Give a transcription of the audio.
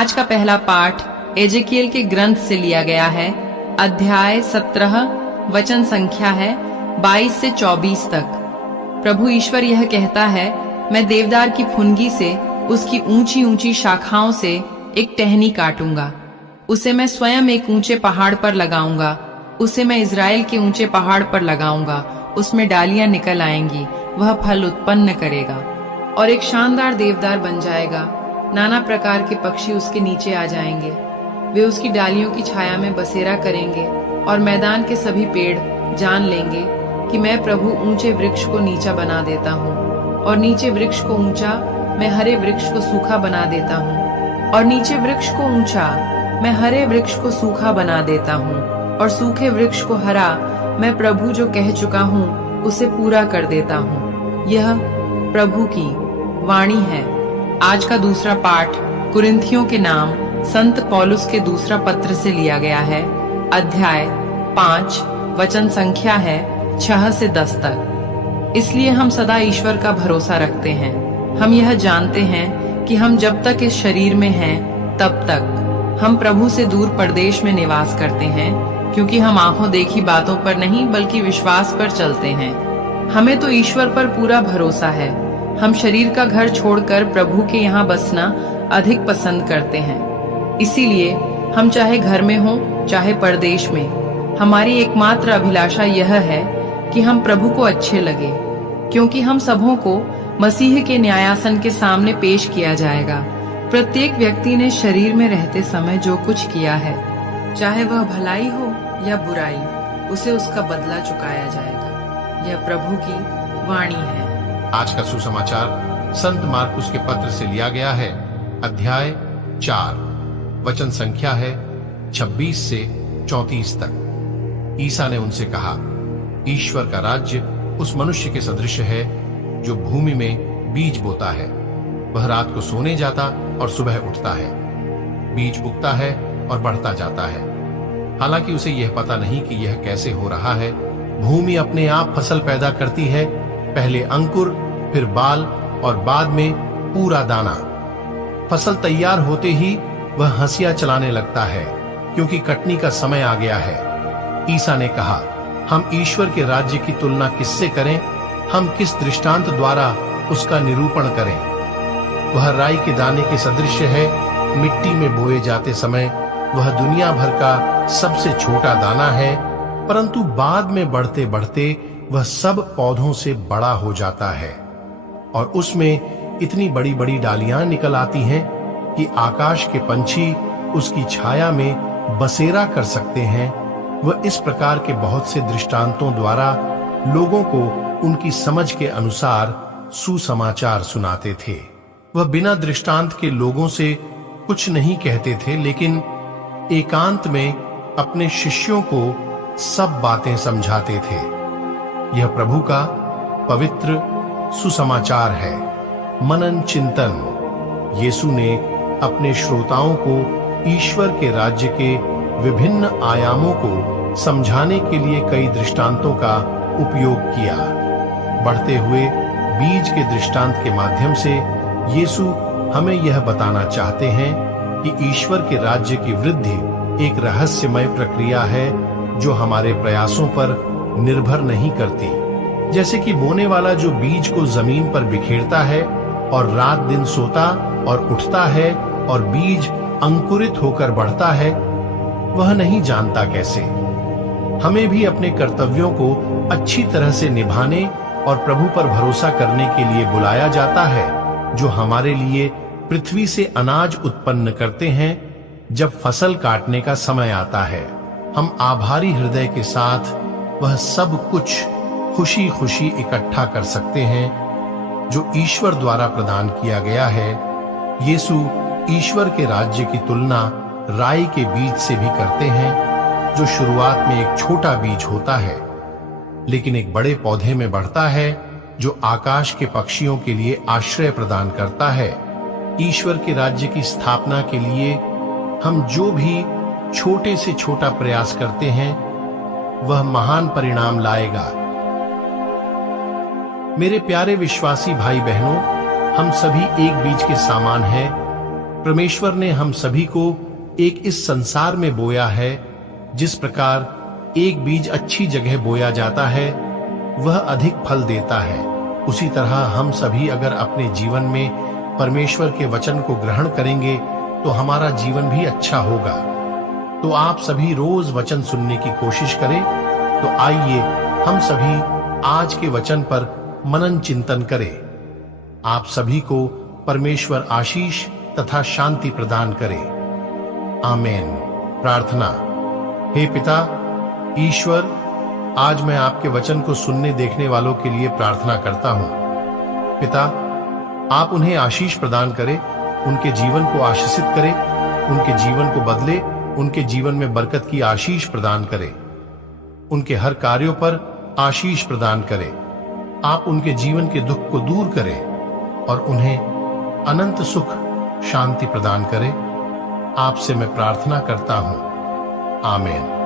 आज का पहला पाठ एजेकियल के ग्रंथ से लिया गया है। अध्याय 17, वचन संख्या है 22 से 24 तक। प्रभु ईश्वर यह कहता है, मैं देवदार की फुनगी से, उसकी ऊंची ऊंची शाखाओं से एक टहनी काटूंगा। उसे मैं स्वयं एक ऊंचे पहाड़ पर लगाऊंगा। उसे मैं इज़राइल के ऊंचे पहाड़ पर लगाऊंगा। उसमें डालियां निकल आएंगी, वह फल उत्पन्न करेगा और एक शानदार देवदार बन जाएगा। नाना प्रकार के पक्षी उसके नीचे आ जाएंगे। वे उसकी डालियों की छाया में बसेरा करेंगे और मैदान के सभी पेड़ जान लेंगे कि मैं प्रभु ऊंचे वृक्ष को नीचा बना देता हूँ और नीचे वृक्ष को ऊंचा, मैं हरे वृक्ष को सूखा बना देता हूँ और नीचे वृक्ष को ऊंचा, मैं हरे वृक्ष को सूखा बना देता हूँ और सूखे वृक्ष को हरा, मैं प्रभु जो कह चुका हूँ उसे पूरा कर देता हूँ। यह प्रभु की वाणी है। आज का दूसरा पाठ कुरिन्थियों के नाम संत पौलुस के दूसरा पत्र से लिया गया है। अध्याय 5, वचन संख्या है 6 से 10 तक। इसलिए हम सदा ईश्वर का भरोसा रखते हैं। हम यह जानते हैं कि हम जब तक इस शरीर में हैं तब तक हम प्रभु से दूर परदेश में निवास करते हैं, क्योंकि हम आंखों देखी बातों पर नहीं बल्कि विश्वास पर चलते हैं। हमें तो ईश्वर पर पूरा भरोसा है। हम शरीर का घर छोड़कर प्रभु के यहाँ बसना अधिक पसंद करते हैं। इसीलिए हम चाहे घर में हो चाहे परदेश में, हमारी एकमात्र अभिलाषा यह है कि हम प्रभु को अच्छे लगे, क्योंकि हम सबों को मसीह के न्यायासन के सामने पेश किया जाएगा। प्रत्येक व्यक्ति ने शरीर में रहते समय जो कुछ किया है, चाहे वह भलाई हो या बुराई, उसे उसका बदला चुकाया जाएगा। यह प्रभु की वाणी है। आज का सुसमाचार संत मार्कुस के पत्र से लिया गया है। अध्याय 4, वचन संख्या है 26 से 34 तक। ईसा ने उनसे कहा, ईश्वर का राज्य उस मनुष्य के सदृश है जो भूमि में बीज बोता है। वह रात को सोने जाता और सुबह उठता है। बीज उगता है और बढ़ता जाता है, हालांकि उसे यह पता नहीं कि यह कैसे हो रहा है। भूमि अपने आप फसल पैदा करती है, पहले अंकुर, फिर बाल और बाद में पूरा दाना। फसल तैयार होते ही वह हंसिया चलाने लगता है, क्योंकि कटनी का समय आ गया है। ईसा ने कहा, हम ईश्वर के राज्य की तुलना किससे करें? हम किस दृष्टांत द्वारा उसका निरूपण करें? वह राई के दाने के सदृश है। मिट्टी में बोए जाते समय वह दुनिया भर का सबसे छोटा दाना है, परंतु बाद में बढ़ते बढ़ते वह सब पौधों से बड़ा हो जाता है और उसमें इतनी बड़ी बड़ी डालियां निकल आती हैं कि आकाश के पंछी उसकी छाया में बसेरा कर सकते हैं। वह इस प्रकार के बहुत से दृष्टांतों द्वारा लोगों को उनकी समझ के अनुसार सुसमाचार सुनाते थे। वह बिना दृष्टांत के लोगों से कुछ नहीं कहते थे, लेकिन एकांत में अपने शिष्यों को सब बातें समझाते थे। यह प्रभु का पवित्र सुसमाचार है। मनन चिंतन। यीशु ने अपने श्रोताओं को ईश्वर के राज्य के विभिन्न आयामों को समझाने के लिए कई दृष्टांतों का उपयोग किया। बढ़ते हुए बीज के दृष्टांत के माध्यम से यीशु हमें यह बताना चाहते हैं कि ईश्वर के राज्य की वृद्धि एक रहस्यमय प्रक्रिया है जो हमारे प्रयासों पर निर्भर नहीं करती। जैसे कि बोने वाला जो बीज को जमीन पर बिखेरता है और रात दिन सोता और उठता है और बीज अंकुरित होकर बढ़ता है, वह नहीं जानता कैसे। हमें भी अपने कर्तव्यों को अच्छी तरह से निभाने और प्रभु पर भरोसा करने के लिए बुलाया जाता है, जो हमारे लिए पृथ्वी से अनाज उत्पन्न करते हैं। जब फसल काटने का समय आता है, हम आभारी हृदय के साथ वह सब कुछ खुशी खुशी इकट्ठा कर सकते हैं जो ईश्वर द्वारा प्रदान किया गया है। यीशु ईश्वर के राज्य की तुलना राई के बीज से भी करते हैं, जो शुरुआत में एक छोटा बीज होता है, लेकिन एक बड़े पौधे में बढ़ता है जो आकाश के पक्षियों के लिए आश्रय प्रदान करता है। ईश्वर के राज्य की स्थापना के लिए हम जो भी छोटे से छोटा प्रयास करते हैं, वह महान परिणाम लाएगा। मेरे प्यारे विश्वासी भाई बहनों, हम सभी एक बीज के समान हैं। परमेश्वर ने हम सभी को एक इस संसार में बोया है। जिस प्रकार एक बीज अच्छी जगह बोया जाता है वह अधिक फल देता है, उसी तरह हम सभी अगर अपने जीवन में परमेश्वर के वचन को ग्रहण करेंगे तो हमारा जीवन भी अच्छा होगा। तो आप सभी रोज वचन सुनने की कोशिश करें। तो आइए हम सभी आज के वचन पर मनन चिंतन करें। आप सभी को परमेश्वर आशीष तथा शांति प्रदान करे। आमीन। प्रार्थना। हे पिता ईश्वर, आज मैं आपके वचन को सुनने देखने वालों के लिए प्रार्थना करता हूं। पिता, आप उन्हें आशीष प्रदान करें, उनके जीवन को आशीषित करें, उनके जीवन को बदले, उनके जीवन में बरकत की आशीष प्रदान करें, उनके हर कार्यों पर आशीष प्रदान करें। आप उनके जीवन के दुख को दूर करें और उन्हें अनंत सुख शांति प्रदान करें। आपसे मैं प्रार्थना करता हूं। आमीन।